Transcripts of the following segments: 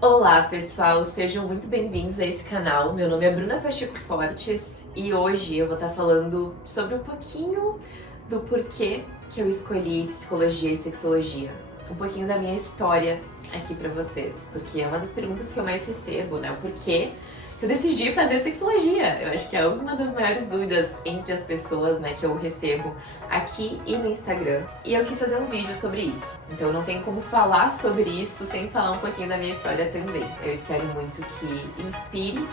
Olá pessoal, sejam muito bem-vindos a esse canal. Meu nome é Bruna Pacheco Fortes e hoje eu vou estar falando sobre um pouquinho do porquê que eu escolhi psicologia e sexologia. Um pouquinho da minha história aqui pra vocês, porque é uma das perguntas que eu mais recebo, né? O porquê que eu decidi fazer sexologia. Eu acho que é uma das maiores dúvidas entre as pessoas, né, que eu recebo aqui e no Instagram. E eu quis fazer um vídeo sobre isso. Então não tem como falar sobre isso sem falar um pouquinho da minha história também. Eu espero muito que inspire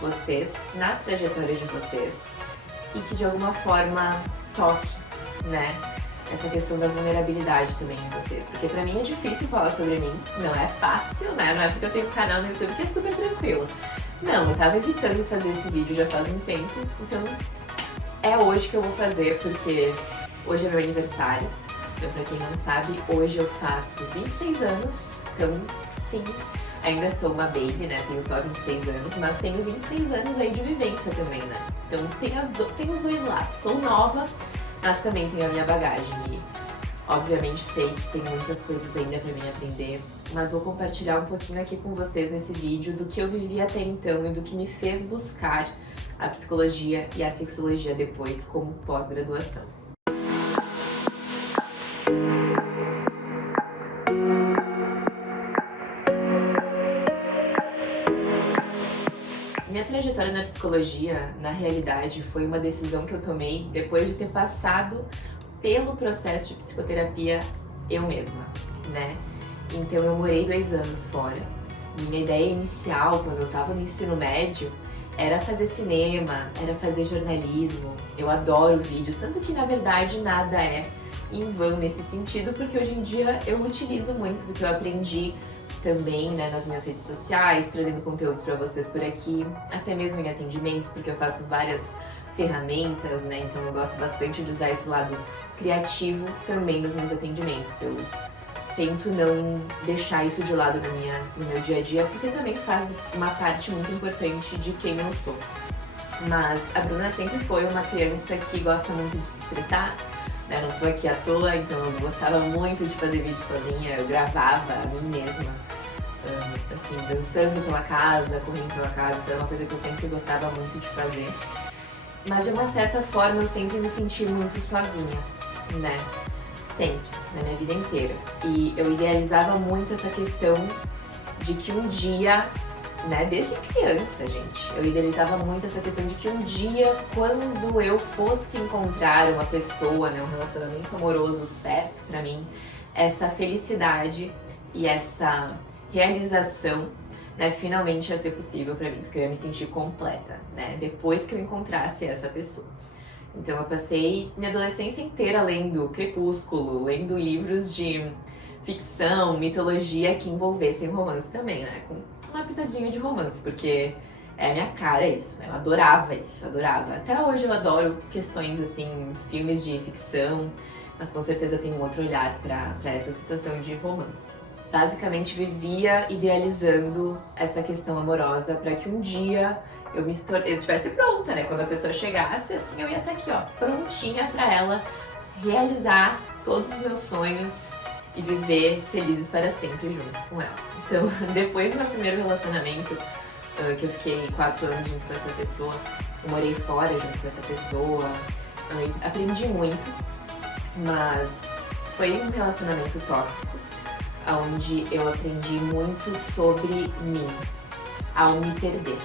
vocês na trajetória de vocês e que de alguma forma toque, né, essa questão da vulnerabilidade também em vocês. Porque pra mim é difícil falar sobre mim, não é fácil, né? Não é porque eu tenho um canal no YouTube que é super tranquilo. Não, eu tava evitando fazer esse vídeo já faz um tempo, então é hoje que eu vou fazer, porque hoje é meu aniversário. Então, pra quem não sabe, hoje eu faço 26 anos, então sim, ainda sou uma baby, né? Tenho só 26 anos, mas tenho 26 anos aí de vivência também, né? Então tem os dois lados. Sou nova, mas também tenho a minha bagagem e obviamente sei que tem muitas coisas ainda pra mim aprender, mas vou compartilhar um pouquinho aqui com vocês nesse vídeo do que eu vivi até então e do que me fez buscar a psicologia e a sexologia depois como pós-graduação. Minha trajetória na psicologia, na realidade, foi uma decisão que eu tomei depois de ter passado pelo processo de psicoterapia eu mesma, né? Então eu morei 2 anos fora. Minha ideia inicial, quando eu tava no ensino médio, era fazer cinema, era fazer jornalismo. Eu adoro vídeos, tanto que na verdade nada é em vão nesse sentido, porque hoje em dia eu utilizo muito do que eu aprendi também, né, nas minhas redes sociais, trazendo conteúdos para vocês por aqui, até mesmo em atendimentos, porque eu faço várias ferramentas, né, então eu gosto bastante de usar esse lado criativo também nos meus atendimentos. Eu tento não deixar isso de lado no meu dia a dia, porque também faz uma parte muito importante de quem eu sou. Mas a Bruna sempre foi uma criança que gosta muito de se expressar, né? Não tô aqui à toa, então eu gostava muito de fazer vídeo sozinha, eu gravava a mim mesma, assim, dançando pela casa, correndo pela casa, isso era uma coisa que eu sempre gostava muito de fazer. Mas de uma certa forma eu sempre me senti muito sozinha, né? Sempre, na minha vida inteira. E eu idealizava muito essa questão de que um dia, né, desde criança, gente, eu idealizava muito essa questão de que um dia, quando eu fosse encontrar uma pessoa, né, um relacionamento amoroso certo pra mim, essa felicidade e essa realização, né, finalmente ia ser possível pra mim, porque eu ia me sentir completa, né, depois que eu encontrasse essa pessoa. Então eu passei minha adolescência inteira lendo Crepúsculo, lendo livros de ficção, mitologia que envolvessem romance também, né? Com uma pitadinha de romance, porque é a minha cara isso, né? Eu adorava isso, adorava. Até hoje eu adoro questões assim, filmes de ficção, mas com certeza tem um outro olhar pra essa situação de romance. Basicamente vivia idealizando essa questão amorosa para que um dia eu estivesse pronta, né? Quando a pessoa chegasse, assim, eu ia estar aqui, ó, prontinha pra ela realizar todos os meus sonhos e viver felizes para sempre juntos com ela. Então, depois do meu primeiro relacionamento, que eu fiquei 4 anos junto com essa pessoa, eu morei fora junto com essa pessoa, eu aprendi muito, mas foi um relacionamento tóxico, onde eu aprendi muito sobre mim, ao me perder.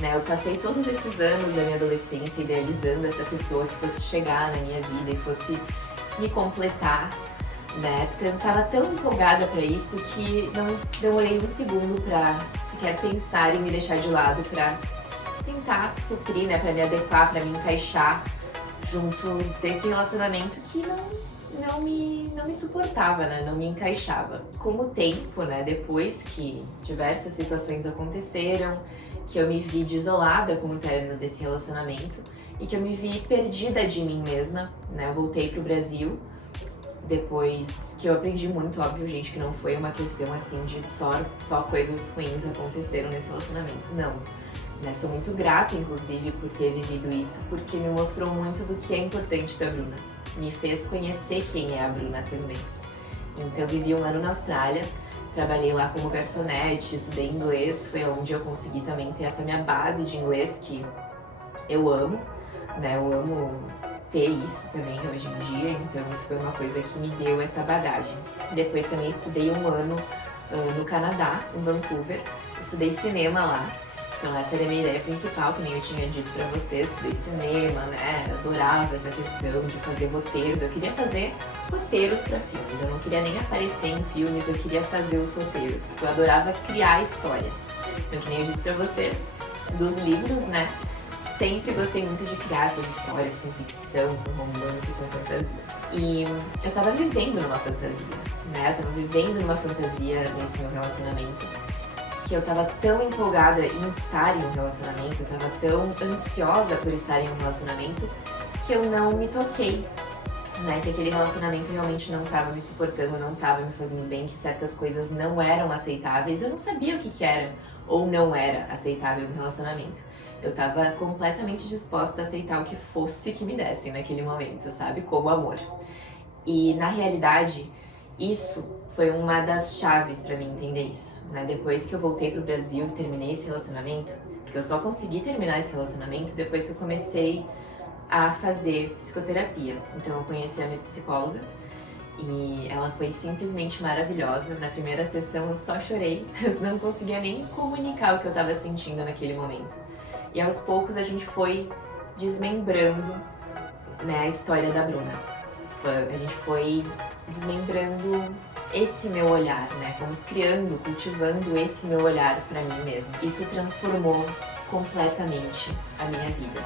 Né, eu passei todos esses anos da minha adolescência idealizando essa pessoa que fosse chegar na minha vida e fosse me completar, né? Tava tão empolgada pra isso que não demorei um segundo pra sequer pensar em me deixar de lado pra tentar suprir, né? Pra me adequar, pra me encaixar junto desse relacionamento que não me suportava, né? Não me encaixava. Com o tempo, né? Depois que diversas situações aconteceram, que eu me vi desolada com o término desse relacionamento e que eu me vi perdida de mim mesma, né? Eu voltei pro Brasil, depois que eu aprendi muito, óbvio, gente, que não foi uma questão assim de só coisas ruins aconteceram nesse relacionamento, não. Né? Sou muito grata, inclusive, por ter vivido isso, porque me mostrou muito do que é importante pra Bruna. Me fez conhecer quem é a Bruna também. Então eu vivi 1 ano na Austrália, trabalhei lá como garçonete, estudei inglês, foi onde eu consegui também ter essa minha base de inglês que eu amo, né? Eu amo ter isso também hoje em dia, então isso foi uma coisa que me deu essa bagagem. Depois também estudei um ano no Canadá, em Vancouver, estudei cinema lá. Então essa era a minha ideia principal, que nem eu tinha dito pra vocês, estudei cinema, né, adorava essa questão de fazer roteiros, eu queria fazer roteiros pra filmes, eu não queria nem aparecer em filmes, eu queria fazer os roteiros, porque eu adorava criar histórias. Então que nem eu disse pra vocês, dos livros, né, sempre gostei muito de criar essas histórias com ficção, com romance, com fantasia. E eu tava vivendo numa fantasia, né, eu tava vivendo numa fantasia nesse meu relacionamento, que eu tava tão empolgada em estar em um relacionamento, eu tava tão ansiosa por estar em um relacionamento, que eu não me toquei, né, que aquele relacionamento realmente não tava me suportando, não tava me fazendo bem, que certas coisas não eram aceitáveis, eu não sabia o que era ou não era aceitável no relacionamento. Eu tava completamente disposta a aceitar o que fosse que me dessem naquele momento, sabe, como amor. E na realidade, isso foi uma das chaves pra mim entender isso, né? Depois que eu voltei pro Brasil e terminei esse relacionamento, porque eu só consegui terminar esse relacionamento depois que eu comecei a fazer psicoterapia. Então eu conheci a minha psicóloga e ela foi simplesmente maravilhosa. Na primeira sessão eu só chorei, não conseguia nem comunicar o que eu tava sentindo naquele momento. E aos poucos a gente foi desmembrando, né, a história da Bruna. A gente foi desmembrando esse meu olhar, né? Fomos criando, cultivando esse meu olhar pra mim mesma. Isso transformou completamente a minha vida.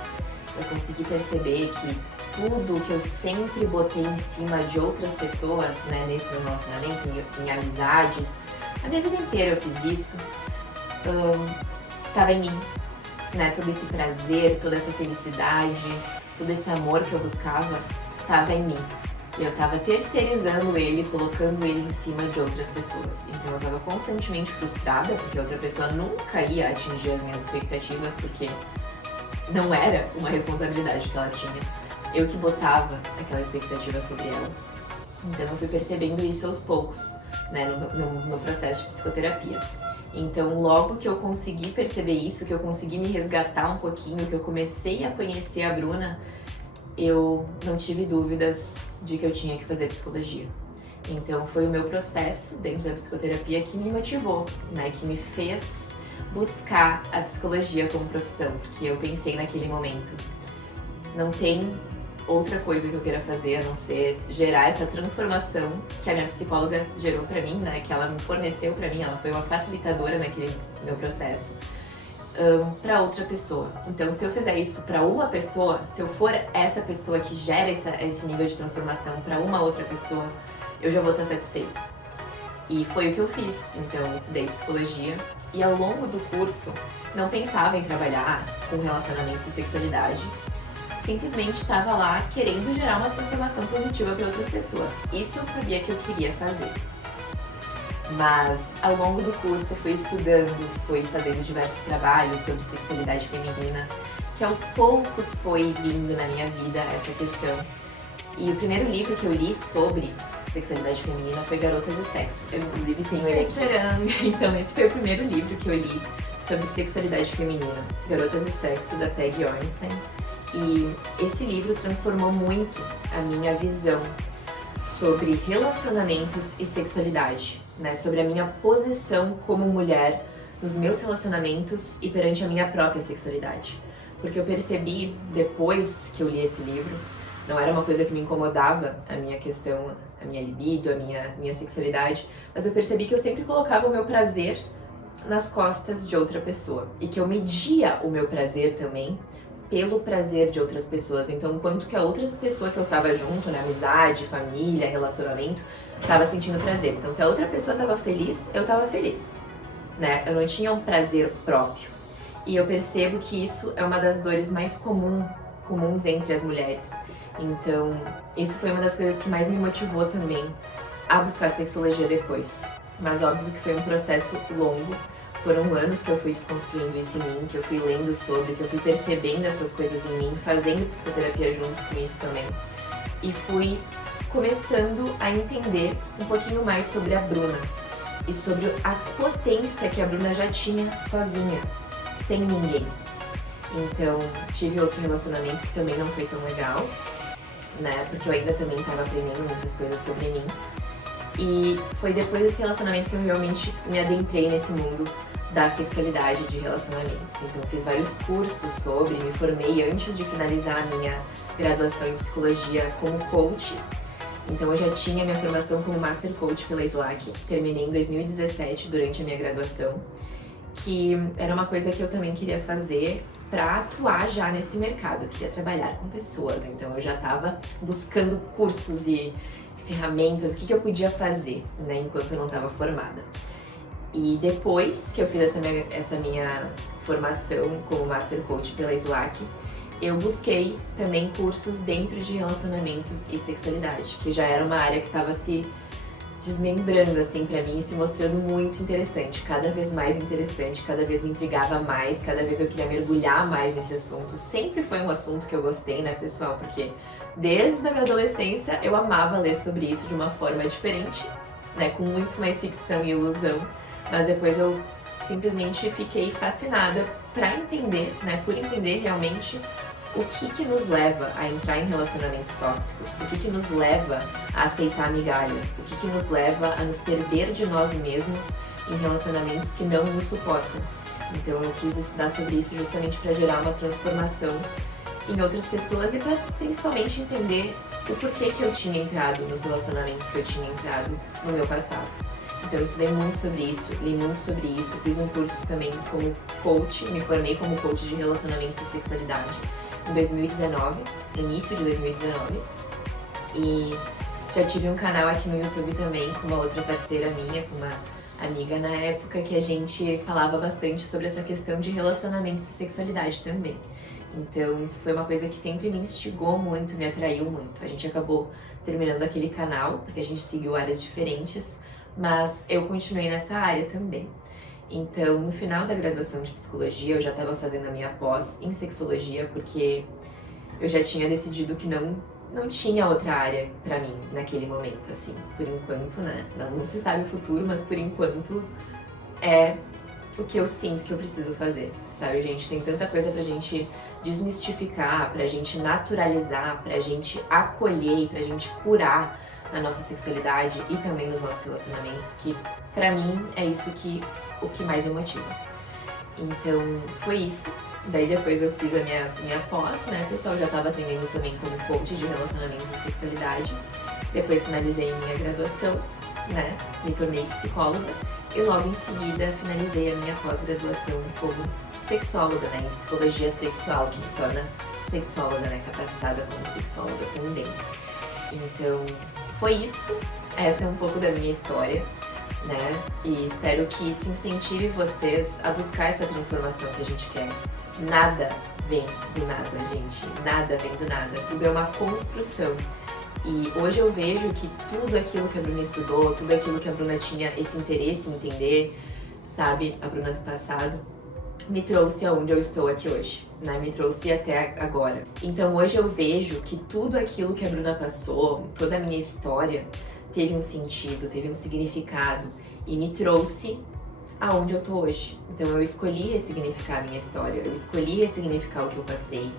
Eu consegui perceber que tudo que eu sempre botei em cima de outras pessoas, né, nesse meu relacionamento, em amizades, a minha vida inteira eu fiz isso, tava em mim, né? Todo esse prazer, toda essa felicidade, todo esse amor que eu buscava, tava em mim. E eu tava terceirizando ele, colocando ele em cima de outras pessoas. Então eu tava constantemente frustrada, porque a outra pessoa nunca ia atingir as minhas expectativas, porque não era uma responsabilidade que ela tinha. Eu que botava aquela expectativa sobre ela. Então eu fui percebendo isso aos poucos, né, no processo de psicoterapia. Então logo que eu consegui perceber isso, que eu consegui me resgatar um pouquinho, que eu comecei a conhecer a Bruna, eu não tive dúvidas de que eu tinha que fazer psicologia. Então foi o meu processo dentro da psicoterapia que me motivou, né, que me fez buscar a psicologia como profissão, porque eu pensei naquele momento, não tem outra coisa que eu queira fazer a não ser gerar essa transformação que a minha psicóloga gerou pra mim, né, que ela me forneceu pra mim, ela foi uma facilitadora naquele meu processo. Para outra pessoa. Então, se eu fizer isso para uma pessoa, se eu for essa pessoa que gera esse nível de transformação para uma outra pessoa, eu já vou estar satisfeita. E foi o que eu fiz. Então, eu estudei psicologia e ao longo do curso não pensava em trabalhar com relacionamentos e sexualidade. Simplesmente estava lá querendo gerar uma transformação positiva para outras pessoas. Isso eu sabia que eu queria fazer. Mas ao longo do curso eu fui estudando, fui fazendo diversos trabalhos sobre sexualidade feminina, que aos poucos foi vindo na minha vida essa questão. E o primeiro livro que eu li sobre sexualidade feminina foi Garotas e Sexo. Eu inclusive tenho ele aqui. Então esse foi o primeiro livro que eu li sobre sexualidade feminina, Garotas e Sexo, da Peggy Ornstein. E esse livro transformou muito a minha visão sobre relacionamentos e sexualidade, né, sobre a minha posição como mulher nos meus relacionamentos e perante a minha própria sexualidade. Porque eu percebi, depois que eu li esse livro, não era uma coisa que me incomodava, a minha questão, a minha libido, a minha sexualidade, mas eu percebi que eu sempre colocava o meu prazer nas costas de outra pessoa e que eu media o meu prazer também pelo prazer de outras pessoas. Então, quanto que a outra pessoa que eu tava junto, né, amizade, família, relacionamento, tava sentindo prazer. Então, se a outra pessoa tava feliz, eu tava feliz, né? Eu não tinha um prazer próprio. E eu percebo que isso é uma das dores mais comuns entre as mulheres. Então, isso foi uma das coisas que mais me motivou também a buscar sexologia depois. Mas óbvio que foi um processo longo. Foram anos que eu fui desconstruindo isso em mim, que eu fui lendo sobre, que eu fui percebendo essas coisas em mim, fazendo psicoterapia junto com isso também. E fui começando a entender um pouquinho mais sobre a Bruna. e sobre a potência que a Bruna já tinha sozinha, sem ninguém. Então, tive outro relacionamento que também não foi tão legal, né? Porque eu ainda também estava aprendendo muitas coisas sobre mim. E foi depois desse relacionamento que eu realmente me adentrei nesse mundo da sexualidade de relacionamentos. Então, eu fiz vários cursos sobre, me formei antes de finalizar a minha graduação em psicologia como coach. Então, eu já tinha minha formação como Master Coach pela Slack, terminei em 2017 durante a minha graduação, que era uma coisa que eu também queria fazer para atuar já nesse mercado, eu queria trabalhar com pessoas, então eu já estava buscando cursos e ferramentas, o que eu podia fazer, né, enquanto eu não estava formada. E depois que eu fiz essa minha formação como Master Coach pela Slack, eu busquei também cursos dentro de relacionamentos e sexualidade, que já era uma área que estava se desmembrando assim pra mim e se mostrando muito interessante, cada vez mais interessante, cada vez me intrigava mais, cada vez eu queria mergulhar mais nesse assunto. Sempre foi um assunto que eu gostei, né, pessoal, porque desde a minha adolescência eu amava ler sobre isso de uma forma diferente, né, com muito mais ficção e ilusão, mas depois eu simplesmente fiquei fascinada pra entender, né, por entender realmente o que nos leva a entrar em relacionamentos tóxicos, o que nos leva a aceitar migalhas, o que nos leva a nos perder de nós mesmos em relacionamentos que não nos suportam. Então eu quis estudar sobre isso justamente para gerar uma transformação em outras pessoas e para principalmente entender o porquê que eu tinha entrado nos relacionamentos que eu tinha entrado no meu passado. Então eu estudei muito sobre isso, li muito sobre isso, fiz um curso também como coach, me formei como coach de relacionamentos e sexualidade em 2019, no início de 2019, e já tive um canal aqui no YouTube também com uma outra parceira minha, com uma amiga na época, que a gente falava bastante sobre essa questão de relacionamentos e sexualidade também. Então isso foi uma coisa que sempre me instigou muito, me atraiu muito. A gente acabou terminando aquele canal, porque a gente seguiu áreas diferentes, mas eu continuei nessa área também. Então, no final da graduação de psicologia, eu já estava fazendo a minha pós em sexologia, porque eu já tinha decidido que não tinha outra área pra mim naquele momento, assim, por enquanto, né? Não se sabe o futuro, mas por enquanto é o que eu sinto que eu preciso fazer, sabe, gente? Tem tanta coisa pra gente desmistificar, pra gente naturalizar, pra gente acolher e pra gente curar na nossa sexualidade e também nos nossos relacionamentos, que pra mim é isso o que mais me motiva. Então foi isso. Daí depois eu fiz a minha pós, né, pessoal? Já tava atendendo também como coach de relacionamentos e sexualidade. Depois finalizei minha graduação, né, me tornei psicóloga e logo em seguida finalizei a minha pós-graduação como sexóloga, né, em psicologia sexual, que me torna sexóloga, né, capacitada como sexóloga também. Então foi isso, essa é um pouco da minha história, né? E espero que isso incentive vocês a buscar essa transformação que a gente quer. Nada vem do nada, gente. Nada vem do nada. Tudo é uma construção. E hoje eu vejo que tudo aquilo que a Bruna estudou, tudo aquilo que a Bruna tinha esse interesse em entender, sabe? A Bruna do passado, me trouxe aonde eu estou aqui hoje, né? Me trouxe até agora. Então hoje eu vejo que tudo aquilo que a Bruna passou, toda a minha história, teve um sentido, teve um significado e me trouxe aonde eu tô hoje. Então eu escolhi ressignificar a minha história, eu escolhi ressignificar o que eu passei,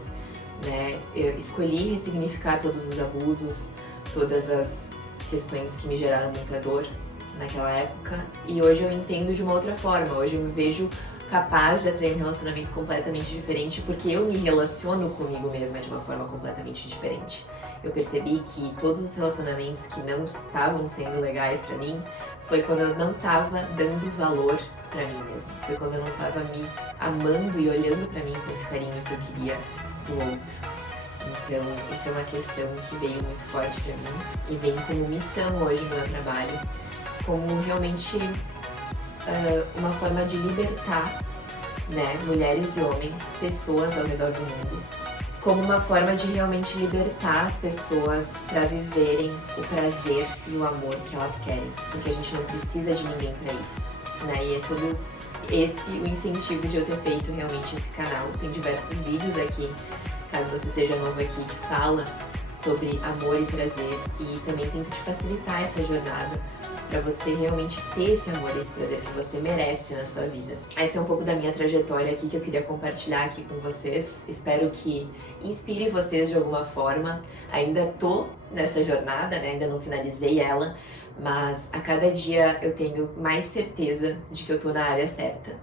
né? Eu escolhi ressignificar todos os abusos, todas as questões que me geraram muita dor naquela época, e hoje eu entendo de uma outra forma. Hoje eu me vejo capaz de atrair um relacionamento completamente diferente, porque eu me relaciono comigo mesma de uma forma completamente diferente. Eu percebi que todos os relacionamentos que não estavam sendo legais pra mim foi quando eu não tava dando valor pra mim mesma. Foi quando eu não tava me amando e olhando pra mim com esse carinho que eu queria do outro. Então, isso é uma questão que veio muito forte pra mim e vem como missão hoje no meu trabalho, como realmente uma forma de libertar, né, mulheres e homens, pessoas ao redor do mundo, como uma forma de realmente libertar as pessoas para viverem o prazer e o amor que elas querem, porque a gente não precisa de ninguém para isso, né? E é todo esse o incentivo de eu ter feito realmente esse canal. Tem diversos vídeos aqui, caso você seja novo aqui, que fala sobre amor e prazer e também tenta te facilitar essa jornada pra você realmente ter esse amor, esse prazer que você merece na sua vida. Essa é um pouco da minha trajetória aqui que eu queria compartilhar aqui com vocês. Espero que inspire vocês de alguma forma. Ainda tô nessa jornada, né? Ainda não finalizei ela, mas a cada dia eu tenho mais certeza de que eu tô na área certa,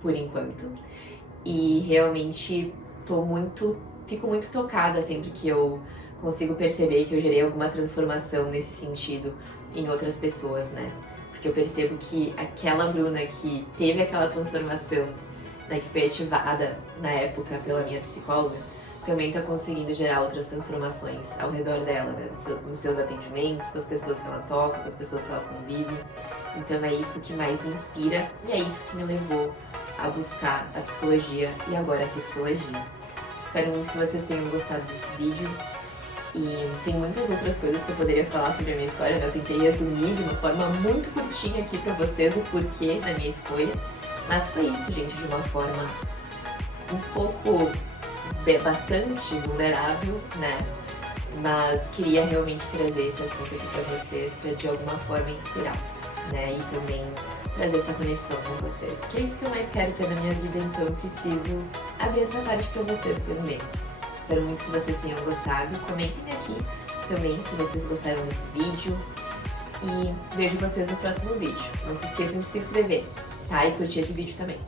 por enquanto. E realmente fico muito tocada sempre que eu consigo perceber que eu gerei alguma transformação nesse sentido em outras pessoas, né? Porque eu percebo que aquela Bruna que teve aquela transformação, né, que foi ativada na época pela minha psicóloga, também tá conseguindo gerar outras transformações ao redor dela, né? Nos seus atendimentos, com as pessoas que ela toca, com as pessoas que ela convive. Então é isso que mais me inspira e é isso que me levou a buscar a psicologia e agora a sexologia. Espero muito que vocês tenham gostado desse vídeo. E tem muitas outras coisas que eu poderia falar sobre a minha história, né? Eu tentei resumir de uma forma muito curtinha aqui pra vocês o porquê da minha escolha. Mas foi isso, gente, de uma forma um pouco, bastante vulnerável, né? Mas queria realmente trazer esse assunto aqui pra vocês, pra de alguma forma inspirar, né? E também trazer essa conexão com vocês. Que é isso que eu mais quero ter na minha vida, então eu preciso abrir essa parte pra vocês também. Espero muito que vocês tenham gostado. Comentem aqui também se vocês gostaram desse vídeo. E vejo vocês no próximo vídeo. Não se esqueçam de se inscrever, tá? E curtir esse vídeo também.